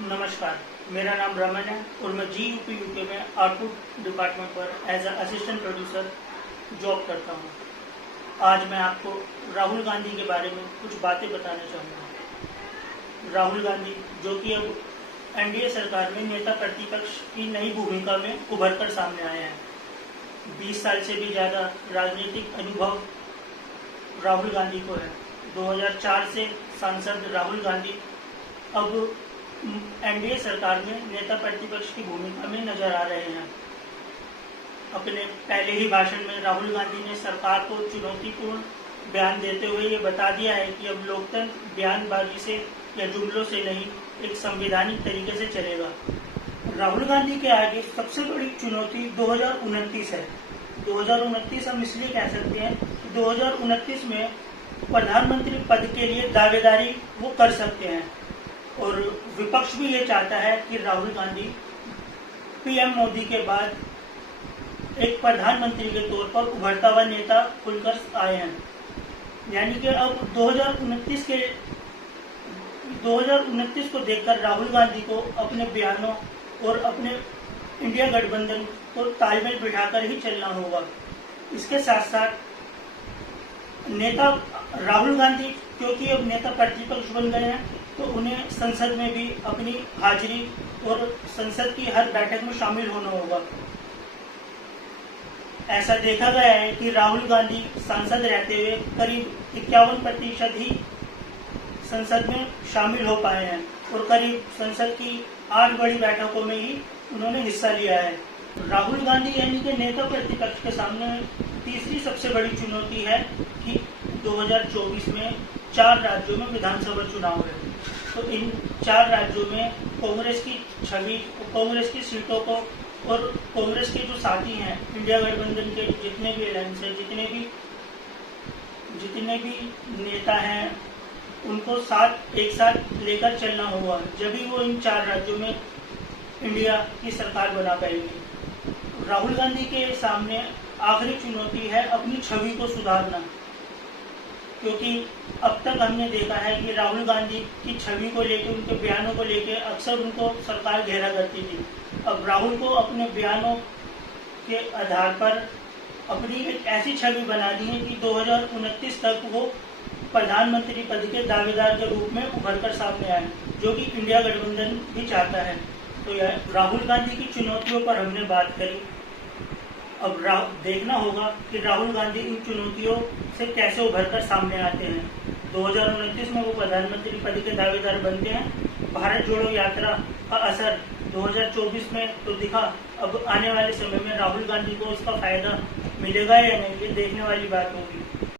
नमस्कार, मेरा नाम रमन है और मैं GUP UK में आउटपुट डिपार्टमेंट पर एज असिस्टेंट प्रोड्यूसर जॉब करता हूँ। आज मैं आपको राहुल गांधी के बारे में कुछ बातें बताना चाहूँगा। राहुल गांधी जो कि अब NDA सरकार में नेता प्रतिपक्ष की नई भूमिका में उभर कर सामने आए हैं। 20 साल से भी ज़्यादा राजनीतिक अनुभव राहुल गांधी को है। 2004 से सांसद राहुल गांधी अब NDA सरकार में नेता प्रतिपक्ष की भूमिका में नजर आ रहे हैं। अपने पहले ही भाषण में राहुल गांधी ने सरकार को चुनौतीपूर्ण बयान देते हुए ये बता दिया है कि अब लोकतंत्र बयानबाजी से या जुमलों से नहीं, एक संवैधानिक तरीके से चलेगा। राहुल गांधी के आगे सबसे बड़ी चुनौती 2029 है। 2029 हम इसलिए कह सकते हैं कि 2029 में प्रधानमंत्री पद के लिए दावेदारी वो कर सकते हैं और विपक्ष भी ये चाहता है कि राहुल गांधी PM मोदी के बाद एक प्रधानमंत्री के तौर पर उभरता हुआ नेता खुलकर आए हैं। यानी कि अब 2029 को देखकर राहुल गांधी को अपने बयानों और अपने इंडिया गठबंधन को तालमेल बिठाकर ही चलना होगा। इसके साथ साथ नेता राहुल गांधी क्योंकि अब नेता प्रतिपक्ष बन गए हैं तो उन्हें संसद में भी अपनी हाजिरी और संसद की हर बैठक में शामिल होना होगा। ऐसा देखा गया है कि राहुल गांधी सांसद रहते हुए करीब 51% ही संसद में शामिल हो पाए हैं और करीब संसद की 8 बड़ी बैठकों में ही उन्होंने हिस्सा लिया है। राहुल गांधी यानी कि नेता प्रतिपक्ष के सामने तीसरी सबसे बड़ी चुनौती है कि 2024 में 4 राज्यों में विधानसभा चुनाव है। तो इन 4 राज्यों में कांग्रेस की छवि, कांग्रेस की सीटों को और कांग्रेस के जो साथी हैं इंडिया गठबंधन के जितने भी अलायंस हैं, जितने भी नेता हैं, उनको एक साथ लेकर चलना होगा, जब भी वो इन 4 राज्यों में इंडिया की सरकार बना पाएगी। राहुल गांधी के सामने आखिरी चुनौती है अपनी छवि को सुधारना, क्योंकि अब तक हमने देखा है कि राहुल गांधी की छवि को लेकर, उनके बयानों को लेकर अक्सर उनको सरकार घेरा करती थी। अब राहुल को अपने बयानों के आधार पर अपनी एक ऐसी छवि बनानी है कि 2029 तक वो प्रधानमंत्री पद के दावेदार के रूप में उभर कर सामने आए, जो कि इंडिया गठबंधन भी चाहता है। तो राहुल गांधी की चुनौतियों पर हमने बात करी। अब देखना होगा कि राहुल गांधी इन चुनौतियों से कैसे उभरकर सामने आते हैं। 2029 में वो प्रधानमंत्री पद के दावेदार बनते हैं। भारत जोड़ो यात्रा का असर 2024 में तो दिखा, अब आने वाले समय में राहुल गांधी को उसका फायदा मिलेगा या नहीं, ये देखने वाली बात होगी।